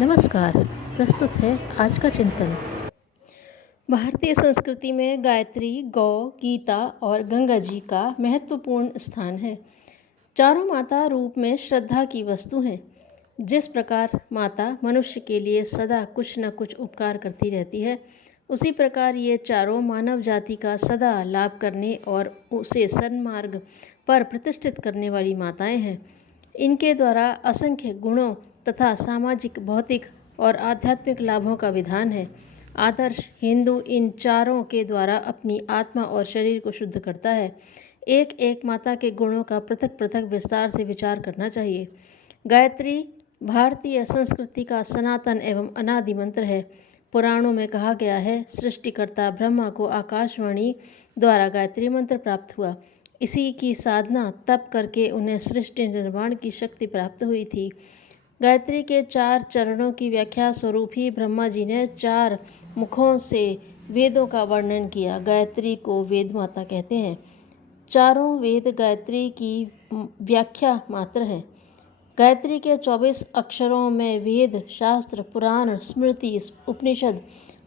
नमस्कार। प्रस्तुत है आज का चिंतन। भारतीय संस्कृति में गायत्री, गौ, गीता और गंगा जी का महत्वपूर्ण स्थान है। चारों माता रूप में श्रद्धा की वस्तु हैं। जिस प्रकार माता मनुष्य के लिए सदा कुछ न कुछ उपकार करती रहती है, उसी प्रकार ये चारों मानव जाति का सदा लाभ करने और उसे सन्मार्ग पर प्रतिष्ठित करने वाली माताएं हैं। इनके द्वारा असंख्य गुणों तथा सामाजिक, भौतिक और आध्यात्मिक लाभों का विधान है। आदर्श हिंदू इन चारों के द्वारा अपनी आत्मा और शरीर को शुद्ध करता है। एक एक माता के गुणों का पृथक पृथक विस्तार से विचार करना चाहिए। गायत्री भारतीय संस्कृति का सनातन एवं अनादि मंत्र है। पुराणों में कहा गया है, सृष्टिकर्ता ब्रह्मा को आकाशवाणी द्वारा गायत्री मंत्र प्राप्त हुआ। इसी की साधना तप करके उन्हें सृष्टि निर्माण की शक्ति प्राप्त हुई थी। गायत्री के 4 चरणों की व्याख्या स्वरूप ही ब्रह्मा जी ने 4 मुखों से वेदों का वर्णन किया। गायत्री को वेद माता कहते हैं। चारों वेद गायत्री की व्याख्या मात्र है। गायत्री के 24 अक्षरों में वेद, शास्त्र, पुराण, स्मृति, उपनिषद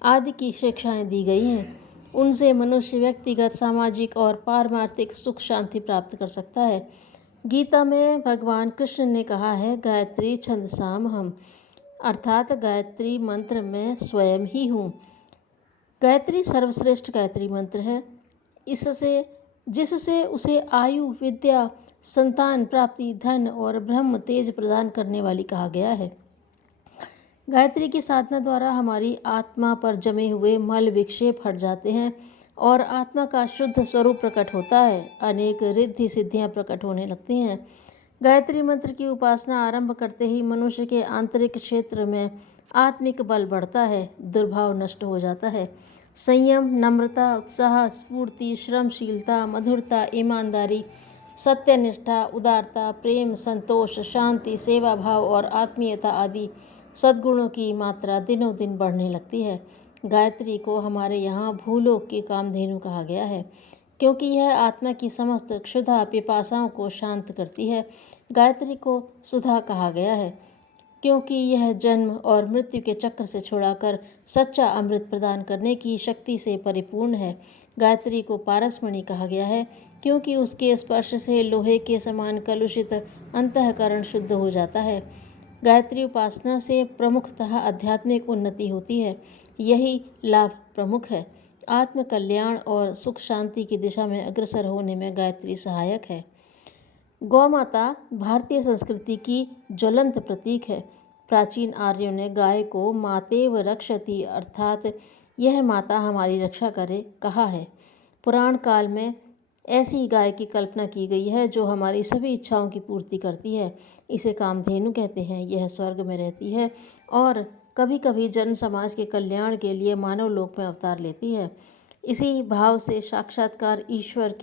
आदि की शिक्षाएं दी गई हैं। उनसे मनुष्य व्यक्तिगत, सामाजिक और पारमार्थिक सुख शांति प्राप्त कर सकता है। गीता में भगवान कृष्ण ने कहा है, गायत्री छंदसाम हम, अर्थात गायत्री मंत्र में स्वयं ही हूँ। गायत्री सर्वश्रेष्ठ गायत्री मंत्र है, जिससे उसे आयु, विद्या, संतान प्राप्ति, धन और ब्रह्म तेज प्रदान करने वाली कहा गया है। गायत्री की साधना द्वारा हमारी आत्मा पर जमे हुए मल विक्षेप हट जाते हैं और आत्मा का शुद्ध स्वरूप प्रकट होता है। अनेक रिद्धि सिद्धियां प्रकट होने लगती हैं। गायत्री मंत्र की उपासना आरंभ करते ही मनुष्य के आंतरिक क्षेत्र में आत्मिक बल बढ़ता है, दुर्भाव नष्ट हो जाता है। संयम, नम्रता, उत्साह, स्फूर्ति, श्रमशीलता, मधुरता, ईमानदारी, सत्यनिष्ठा, उदारता, प्रेम, संतोष, शांति, सेवा भाव और आत्मीयता आदि सद्गुणों की मात्रा दिनों दिन बढ़ने लगती है। गायत्री को हमारे यहाँ भूलोक की कामधेनु कहा गया है, क्योंकि यह आत्मा की समस्त क्षुधा पिपासाओं को शांत करती है। गायत्री को सुधा कहा गया है, क्योंकि यह जन्म और मृत्यु के चक्र से छुड़ाकर सच्चा अमृत प्रदान करने की शक्ति से परिपूर्ण है। गायत्री को पारसमणि कहा गया है, क्योंकि उसके स्पर्श से लोहे के समान कलुषित अंतःकरण शुद्ध हो जाता है। गायत्री उपासना से प्रमुखतः आध्यात्मिक उन्नति होती है। यही लाभ प्रमुख है। आत्म कल्याण और सुख शांति की दिशा में अग्रसर होने में गायत्री सहायक है। गौ माता भारतीय संस्कृति की ज्वलंत प्रतीक है। प्राचीन आर्यों ने गाय को मातेव रक्षति, अर्थात यह माता हमारी रक्षा करे, कहा है। पुराण काल में ऐसी गाय की कल्पना की गई है जो हमारी सभी इच्छाओं की पूर्ति करती है। इसे कामधेनु कहते हैं। यह स्वर्ग में रहती है और कभी कभी जन समाज के कल्याण के लिए मानव लोक में अवतार लेती है। इसी भाव से साक्षात ईश्वर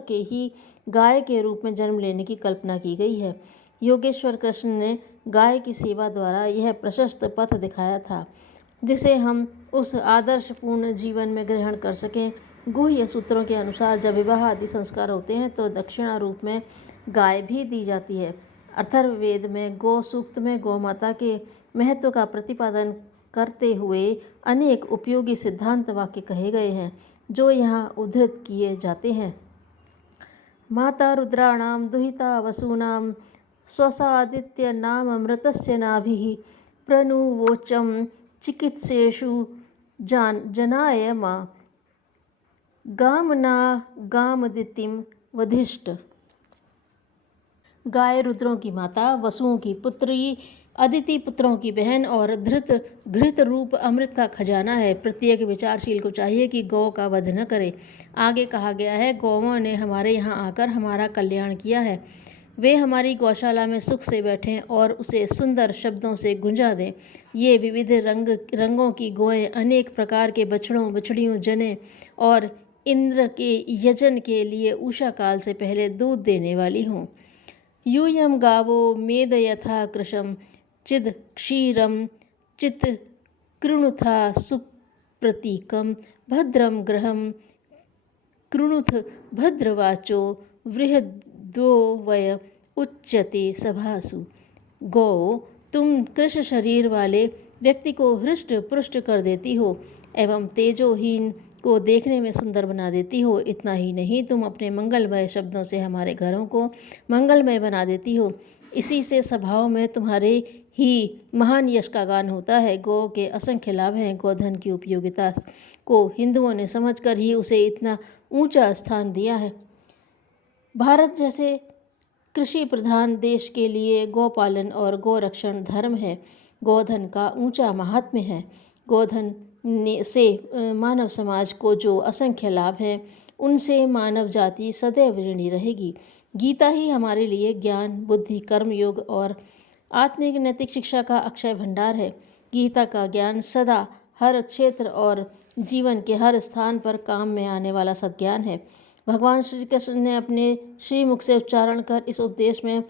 के ही गाय के रूप में जन्म लेने की कल्पना की गई है। योगेश्वर कृष्ण ने गाय की सेवा द्वारा यह प्रशस्त पथ दिखाया था, जिसे हम उस आदर्शपूर्ण जीवन में ग्रहण कर सकें। गुह्य सूत्रों के अनुसार जब विवाह आदि संस्कार होते हैं तो दक्षिणा रूप में गाय भी दी जाती है। अथर्ववेद में गौ सूक्त में गौ माता के महत्व का प्रतिपादन करते हुए अनेक उपयोगी सिद्धांत वाक्य कहे गए हैं, जो यहाँ उद्धृत किए जाते हैं। माता रुद्राणां दुहिता वसूनां स्वसादित्य नाम अमृतस्य नाभिः प्रनुवोचं चिकित्सेषु जनाय मां गामना गामदितिं वधिष्ठ। गाय रुद्रों की माता, वसुओं की पुत्री, अदिति पुत्रों की बहन और घृत रूप अमृत का खजाना है। प्रत्येक विचारशील को चाहिए कि गौ का वध न करे। आगे कहा गया है, गौओं ने हमारे यहाँ आकर हमारा कल्याण किया है। वे हमारी गौशाला में सुख से बैठें और उसे सुंदर शब्दों से गुंजा दें। ये विविध रंगों की गौएं अनेक प्रकार के बछड़ों, बछड़ियों, जने और इंद्र के यजन के लिए उषा काल से पहले दूध देने वाली हों। यूयं गावो मेदयथा कृशं चिद क्षीरं चित कृणुथा सुप्रतीकं भद्रं ग्रहं कृणुथ भद्रवाचो वृहद्दो वय उच्यते सभासु। गौ, तुम कृश शरीर वाले व्यक्ति को हृष्ट पुष्ट कर देती हो एवं तेजोहीन को देखने में सुंदर बना देती हो। इतना ही नहीं, तुम अपने मंगलमय शब्दों से हमारे घरों को मंगलमय बना देती हो। इसी से सभाओं में तुम्हारे ही महान यश का गान होता है। गौ के असंख्य लाभ हैं। गोधन की उपयोगिता को हिंदुओं ने समझकर ही उसे इतना ऊंचा स्थान दिया है। भारत जैसे कृषि प्रधान देश के लिए गौपालन और गौरक्षण धर्म है। गोधन का ऊंचा महात्म्य है। गोधन से मानव समाज को जो असंख्य लाभ हैं, उनसे मानव जाति सदैव ऋणी रहेगी। गीता ही हमारे लिए ज्ञान, बुद्धि, कर्मयोग और आत्मिक नैतिक शिक्षा का अक्षय भंडार है। गीता का ज्ञान सदा हर क्षेत्र और जीवन के हर स्थान पर काम में आने वाला सद्ज्ञान है। भगवान श्री कृष्ण ने अपने श्रीमुख से उच्चारण कर इस उपदेश में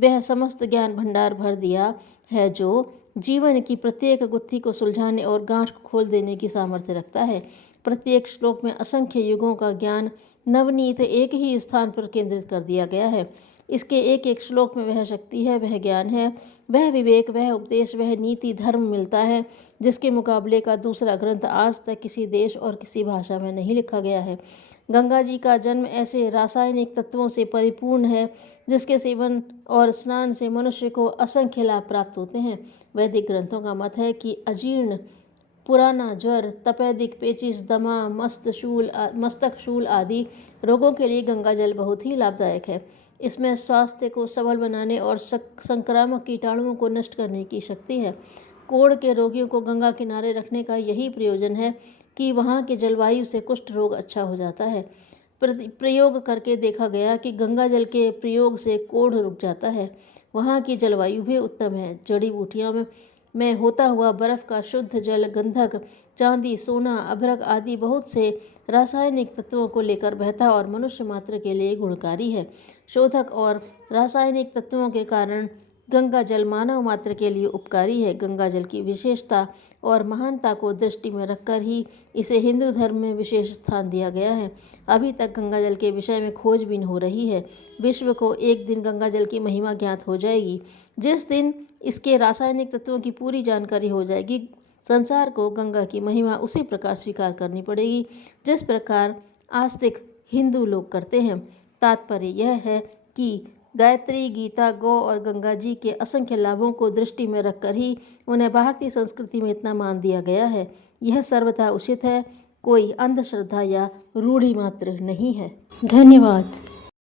वह समस्त ज्ञान भंडार भर दिया है जो जीवन की प्रत्येक गुत्थी को सुलझाने और गांठ को खोल देने की सामर्थ्य रखता है। प्रत्येक श्लोक में असंख्य युगों का ज्ञान नवनीत एक ही स्थान पर केंद्रित कर दिया गया है। इसके एक एक श्लोक में वह शक्ति है, वह ज्ञान है, वह विवेक, वह उपदेश, वह नीति धर्म मिलता है जिसके मुकाबले का दूसरा ग्रंथ आज तक किसी देश और किसी भाषा में नहीं लिखा गया है। गंगा जी का जन्म ऐसे रासायनिक तत्वों से परिपूर्ण है जिसके सेवन और स्नान से मनुष्य को असंख्य लाभ प्राप्त होते हैं। वैदिक ग्रंथों का मत है कि अजीर्ण, पुराना, ज्वर, तपेदिक, पेचिश, दमा, मस्तकशूल आदि रोगों के लिए गंगा जल बहुत ही लाभदायक है। इसमें स्वास्थ्य को सबल बनाने और संक्रामक कीटाणुओं को नष्ट करने की शक्ति है। कोढ़ के रोगियों को गंगा किनारे रखने का यही प्रयोजन है कि वहाँ के जलवायु से कुष्ठ रोग अच्छा हो जाता है। प्रयोग करके देखा गया कि गंगा जल के प्रयोग से कोढ़ रुक जाता है। वहाँ की जलवायु भी उत्तम है। जड़ी बूटियों में होता हुआ बर्फ़ का शुद्ध जल गंधक, चांदी, सोना, अभ्रक आदि बहुत से रासायनिक तत्वों को लेकर बहता और मनुष्य मात्र के लिए गुणकारी है। शोधक और रासायनिक तत्वों के कारण गंगा जल मानव मात्र के लिए उपकारी है। गंगा जल की विशेषता और महानता को दृष्टि में रखकर ही इसे हिंदू धर्म में विशेष स्थान दिया गया है। अभी तक गंगा जल के विषय में खोजबीन हो रही है। विश्व को एक दिन गंगा जल की महिमा ज्ञात हो जाएगी। जिस दिन इसके रासायनिक तत्वों की पूरी जानकारी हो जाएगी, संसार को गंगा की महिमा उसी प्रकार स्वीकार करनी पड़ेगी जिस प्रकार आस्तिक हिंदू लोग करते हैं। तात्पर्य यह है कि गायत्री, गीता, गौ और गंगा जी के असंख्य लाभों को दृष्टि में रखकर ही उन्हें भारतीय संस्कृति में इतना मान दिया गया है। यह सर्वथा उचित है, कोई अंधश्रद्धा या रूढ़ि मात्र नहीं है। धन्यवाद।